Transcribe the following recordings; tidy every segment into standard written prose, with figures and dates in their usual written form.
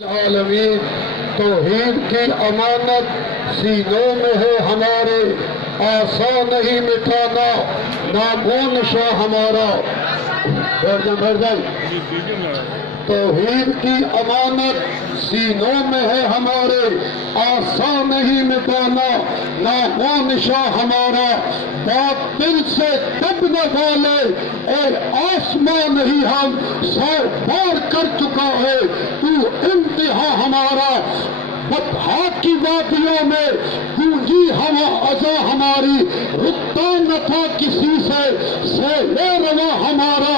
عالمین توحید کی امانت سینوں میں ہے ہمارے، آسان نہیں مٹانا نامون شاہ ہمارا۔ بیٹھ جائیں۔ توحید کی امانت سینوں میں ہے ہمارے، آسان نہیں مٹانا نامون شاہ ہمارا۔ بات دل سے دبنے والے اے آسمان نہیں ہم، 100 بار کر چکا ہے تو انتہا ہمارا۔ بطحا کی وادیوں میں گونجی ہوا ازاں ہماری، رکتا نہ تھا کسی سے سیلے رواں ہمارا۔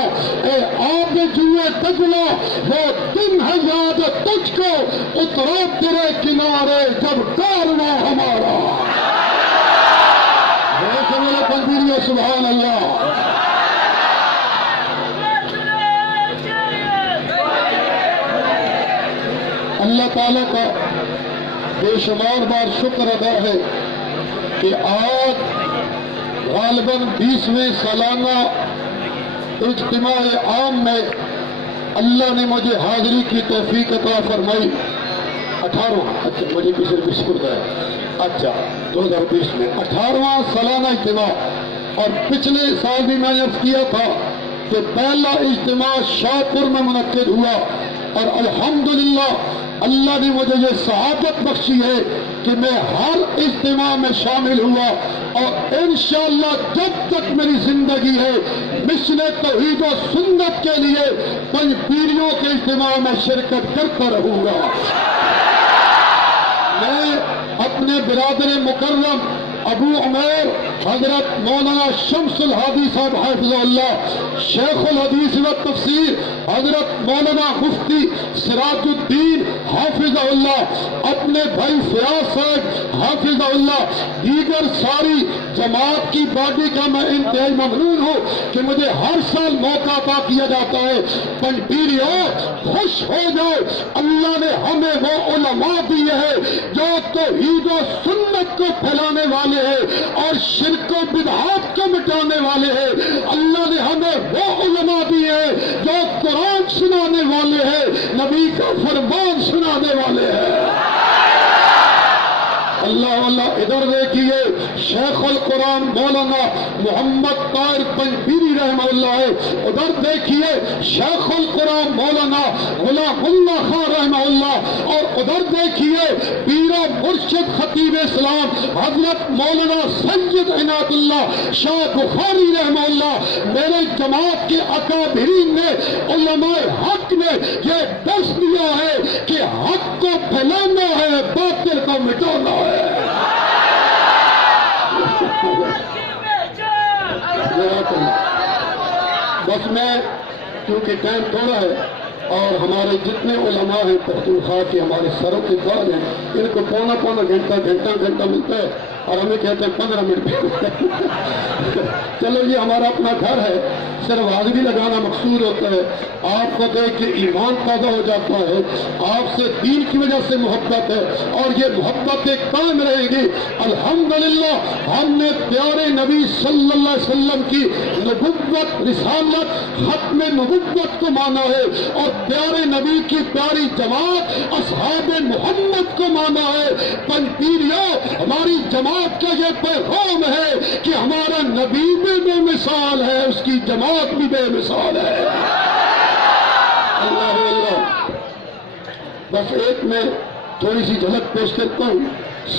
اے آب جوئے دجلہ وہ دن ہے یاد تجھ کو، اترا تیرے کنارے جب کارواں ہمارا۔ سبحان اللہ۔ اللہ تعالیٰ کا بے شمار بار شکر ادا ہے کہ آج غالباً 20ویں سالانہ اجتماع عام میں اللہ نے مجھے حاضری کی توفیق عطا فرمائی۔ 18واں، اچھا مجھے بھی صرف شکر ہے، اچھا 2020 میں 18واں سالانہ اجتماع، اور پچھلے سال بھی میں نے عرض کیا تھا کہ پہلا اجتماع شاہپور میں منعقد ہوا، اور الحمدللہ اللہ نے مجھے یہ سعادت بخشی ہے کہ میں ہر اجتماع میں شامل ہوا، اور انشاءاللہ جب تک میری زندگی ہے مشن توحید و سنت کے لیے پنج پیریوں کے اجتماع میں شرکت کرتا رہوں گا۔ میں اپنے برادر مکرم ابو عمیر حضرت مولانا شمس الہادی صاحب حافظ اللہ، شیخ الحدیث و تفسیر حضرت مولانا مفتی سراج الدین حافظ اللہ، اپنے بھائی فیاض صاحب حافظ اللہ، دیگر ساری جماعت کی باڈی کا میں انتہائی ممنون ہوں کہ مجھے ہر سال موقع عطا کیا جاتا ہے۔ پنجپیریوں خوش ہو جاؤ، اللہ نے ہمیں وہ علماء دیے ہیں جو توحید و سنت کو پھیلانے والے ہیں اور شرک و بدعات کو مٹانے والے ہیں۔ اللہ نے ہمیں وہ علماء دیے ہیں جو قرآن سنانے والے ہیں، نبی کا فرمان سنانے والے ہیں۔ اللہ اللہ ادھر دیکھیے، شیخ القرآن مولانا محمد طاہر پنجپیری رحمہ اللہ ہے، ادھر دیکھیے شیخ القرآن مولانا غلام اللہ خان رحمہ اللہ، اور ادھر دیکھیے پیر و مرشد خطیب اسلام حضرت مولانا سید عنایت اللہ شاہ بخاری رحمہ اللہ۔ میرے جماعت کے اکابرین نے علماء حق نے یہ درس دیا ہے کہ حق کو پھیلانا ہے، باطل کو مٹانا ہے۔ بس میں کیونکہ ٹائم تھوڑا ہے اور ہمارے جتنے علماء ہیں پختونخوا کے ہمارے سروں کے تاج ہیں، ان کو پونا گھنٹہ ملتا ہے اور ہمیں کہتے ہیں 15 منٹ۔ چلو یہ ہمارا اپنا گھر ہے، صرف حاضری لگانا مقصود ہوتا ہے۔ آپ کو دیکھ کے ایمان تازہ ہو جاتا ہے، آپ سے دین کی وجہ سے محبت ہے، اور یہ محبتیں قائم رہے گی۔ الحمدللہ ہم نے پیارے نبی صلی اللہ علیہ وسلم کی نبوت، رسالت، ختم نبوت کو مانا ہے، اور پیارے نبی کی پیاری جماعت اصحاب محمد کو مانا ہے۔ پنجپیریوں ہماری جماعت کا یہ پیغام ہے کہ ہمارا نبی بھی بے مثال ہے، اس کی جماعت بھی بے مثال ہے۔ اللہ اللہ، بس ایک میں تھوڑی سی جھلک پیش کرتا ہوں۔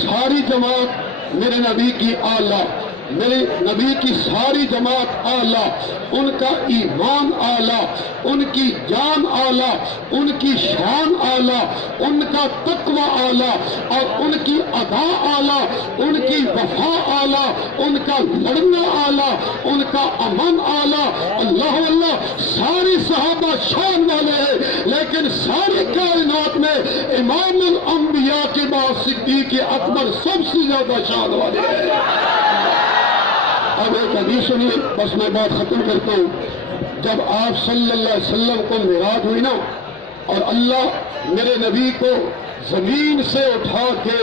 ساری جماعت میرے نبی کی اعلیٰ، میرے نبی کی ساری جماعت اعلیٰ، ان کا ایمان اعلیٰ، ان کی جان اعلیٰ، ان کی شان اعلیٰ، ان کا تقوی اعلیٰ، اور ان کی ادا اعلیٰ، ان کی وفا اعلیٰ، ان کا لڑنا اعلیٰ، ان کا امن اعلیٰ۔ اللہ اللہ، ساری صحابہ شان والے ہیں، لیکن ساری کائنات میں امام الانبیاء کے بعد صدیق اکبر سب سے زیادہ شان والے ہیں۔ اب ایک حدیث سنیے، بس میں بات ختم کرتا ہوں۔ جب آپ صلی اللہ علیہ وسلم کو معراج ہوئی نا، اور اللہ میرے نبی کو زمین سے اٹھا کے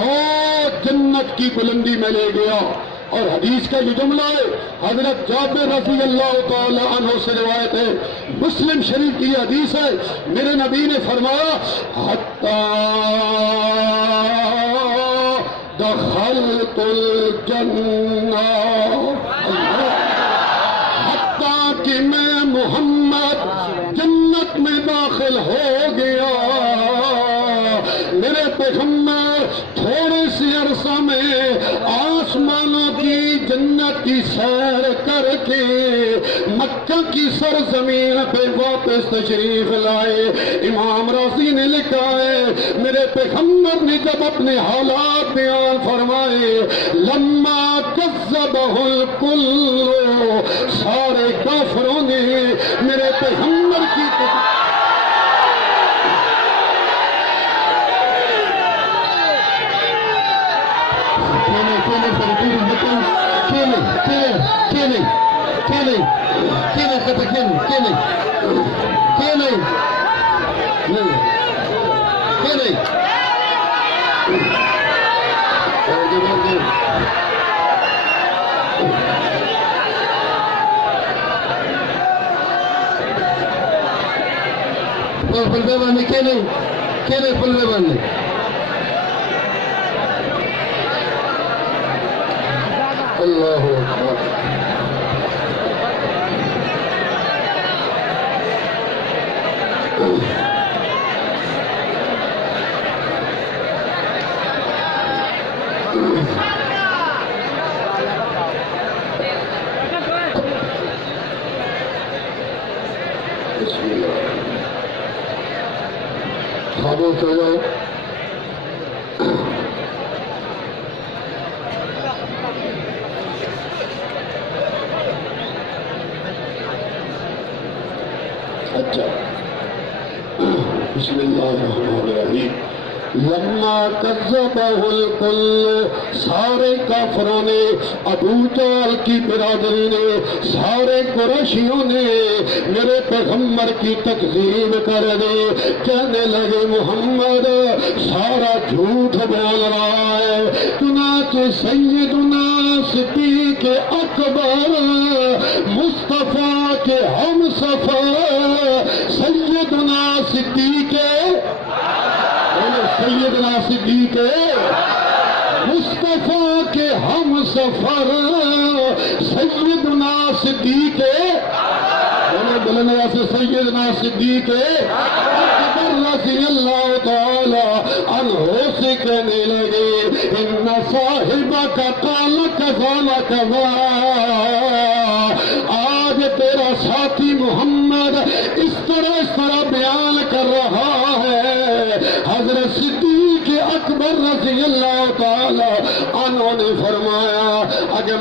اور جنت کی بلندی میں لے گیا، اور حدیث کا یہ جملہ ہے، حضرت جابر رضی اللہ تعالی عنہ سے روایت ہے، مسلم شریف کی حدیث ہے، میرے نبی نے فرمایا حتی دخلت الجنہ، حتیٰ کہ میں محمد جنت میں داخل ہو گیا، میرے پیغمبر تھوڑے سے عرصہ میں آسمانوں کی جنت کی سیر کر کے مکہ کی سرزمین پہ واپس تشریف لائے۔ امام رازی نے لکھا ہے میرے پیغمبر نے جب اپنے حالات بیان فرمائے، لما کذبہ الکل، سارے کافروں نے میرے پیغمبر کی پلوے باندھے کیوں نہیں پلوے باندھے اللہ اکبر۔ بسم اللہ، خاموش ہو جاؤ۔ اچھا، بسم اللہ الرحمن الرحیم۔ لما کذبہ الکل، سارے کافروں نے، ابو جہل کی برادری نے، سارے قریشیوں نے میرے پیغمبر کی تکذیب کر دی، کہنے لگے محمد سارا جھوٹ بول رہا ہے۔ چنانچہ سیدنا صدیق اکبر مصطفیٰ کے ہم سفر سیدنا صدیق مصطفیٰ کے ہم سفر سیدنا صدیق بولنے سے سیدنا صدیق اکبر رضی اللہ تعالی عنہ سے کہنے لگے ان صاحبک قال کذا و کذا، آج تیرا ساتھی محمد اس طرح بیان کر رہا ہے۔ حضرت صدیق اکبر رضی اللہ تعالی عنہ نے فرمایا اگر